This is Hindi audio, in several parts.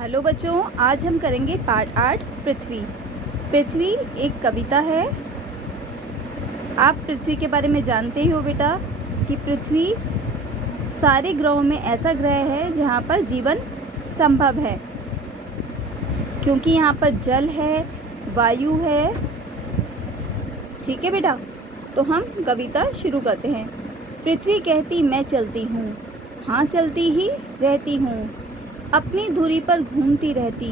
हेलो बच्चों, आज हम करेंगे पार्ट 8 पृथ्वी। पृथ्वी एक कविता है। आप पृथ्वी के बारे में जानते ही हो बेटा कि पृथ्वी सारे ग्रहों में ऐसा ग्रह है जहाँ पर जीवन संभव है, क्योंकि यहाँ पर जल है, वायु है। ठीक है बेटा, तो हम कविता शुरू करते हैं। पृथ्वी कहती मैं चलती हूँ, हाँ चलती ही रहती हूँ, अपनी धुरी पर घूमती रहती,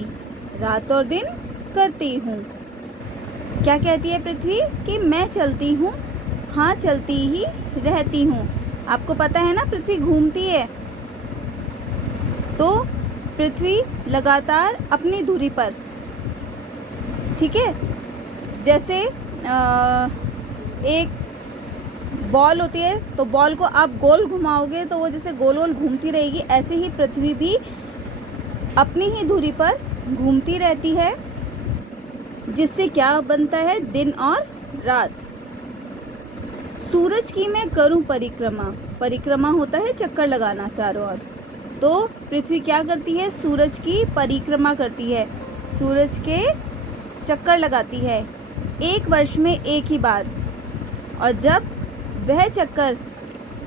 रात और दिन करती हूँ। क्या कहती है पृथ्वी कि मैं चलती हूँ, हाँ चलती ही रहती हूँ। आपको पता है ना पृथ्वी घूमती है, तो पृथ्वी लगातार अपनी धुरी पर, ठीक है, जैसे एक बॉल होती है तो बॉल को आप गोल घुमाओगे तो वो जैसे गोल गोल घूमती रहेगी, ऐसे ही पृथ्वी भी अपनी ही धुरी पर घूमती रहती है, जिससे क्या बनता है, दिन और रात। सूरज की मैं करूं परिक्रमा, परिक्रमा होता है चक्कर लगाना चारों ओर, तो पृथ्वी क्या करती है, सूरज की परिक्रमा करती है, सूरज के चक्कर लगाती है एक वर्ष में एक ही बार। और जब वह चक्कर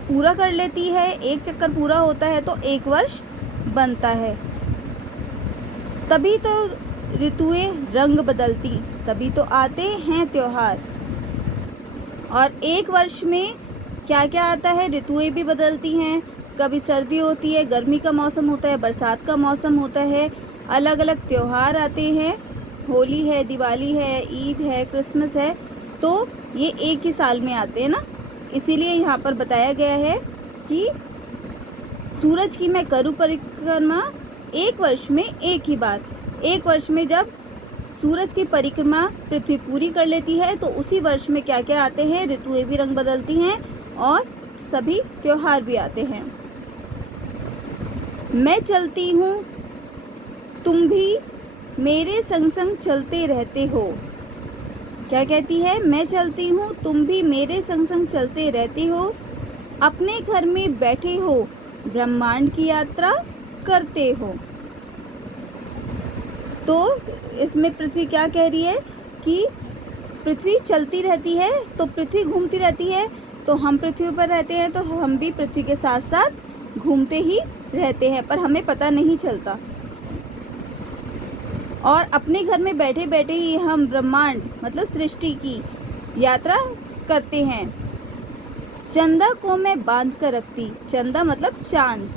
पूरा कर लेती है, एक चक्कर पूरा होता है तो एक वर्ष बनता है। तभी तो ऋतुएं रंग बदलती, तभी तो आते हैं त्योहार। और एक वर्ष में क्या क्या आता है, ऋतुएं भी बदलती हैं। कभी सर्दी होती है, गर्मी का मौसम होता है, बरसात का मौसम होता है, अलग अलग त्योहार आते हैं, होली है, दिवाली है, ईद है, क्रिसमस है, तो ये एक ही साल में आते हैं ना। इसीलिए यहाँ पर बताया गया है कि सूरज की मैं करूँ परिक्रमा एक वर्ष में एक ही बार। एक वर्ष में जब सूरज की परिक्रमा पृथ्वी पूरी कर लेती है तो उसी वर्ष में क्या क्या आते हैं, ऋतुएं भी रंग बदलती हैं और सभी त्योहार भी आते हैं। मैं चलती हूँ, तुम भी मेरे संग संग चलते रहते हो। क्या कहती है, मैं चलती हूँ, तुम भी मेरे संग संग चलते रहते हो, अपने घर में बैठे हो, ब्रह्मांड की यात्रा करते हो। तो इसमें पृथ्वी क्या कह रही है कि पृथ्वी चलती रहती है, तो पृथ्वी घूमती रहती है, तो हम पृथ्वी पर रहते हैं, तो हम भी पृथ्वी के साथ साथ घूमते ही रहते हैं, पर हमें पता नहीं चलता। और अपने घर में बैठे बैठे ही हम ब्रह्मांड मतलब सृष्टि की यात्रा करते हैं। चंदा को मैं बांध कर रखती, चंदा मतलब चांद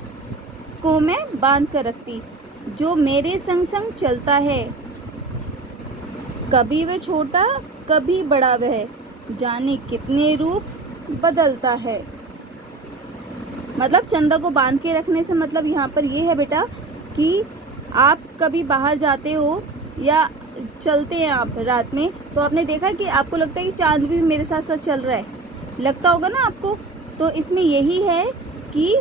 को मैं बांध कर रखती, जो मेरे संग संग चलता है, कभी वह छोटा कभी बड़ा वह, जाने कितने रूप बदलता है। मतलब चंदा को बांध के रखने से मतलब यहाँ पर ये है बेटा कि आप कभी बाहर जाते हो या चलते हैं आप रात में, तो आपने देखा कि आपको लगता है कि चांद भी मेरे साथ साथ चल रहा है, लगता होगा ना आपको। तो इसमें यही है कि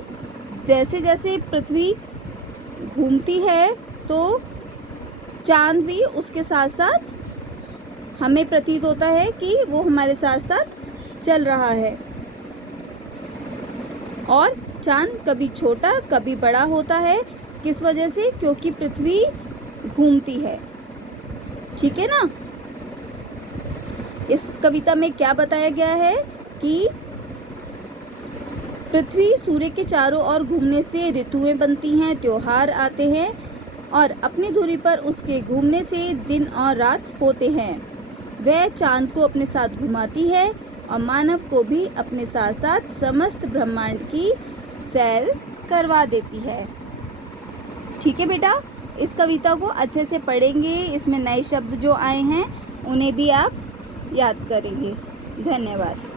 जैसे जैसे पृथ्वी घूमती है तो चांद भी उसके साथ साथ हमें प्रतीत होता है कि वो हमारे साथ साथ चल रहा है। और चांद कभी छोटा कभी बड़ा होता है, किस वजह से, क्योंकि पृथ्वी घूमती है। ठीक है ना। इस कविता में क्या बताया गया है कि पृथ्वी सूर्य के चारों ओर घूमने से ऋतुएं बनती हैं, त्योहार आते हैं, और अपनी धुरी पर उसके घूमने से दिन और रात होते हैं। वह चांद को अपने साथ घुमाती है और मानव को भी अपने साथ साथ समस्त ब्रह्मांड की सैर करवा देती है। ठीक है बेटा, इस कविता को अच्छे से पढ़ेंगे, इसमें नए शब्द जो आए हैं उन्हें भी आप याद करेंगे। धन्यवाद।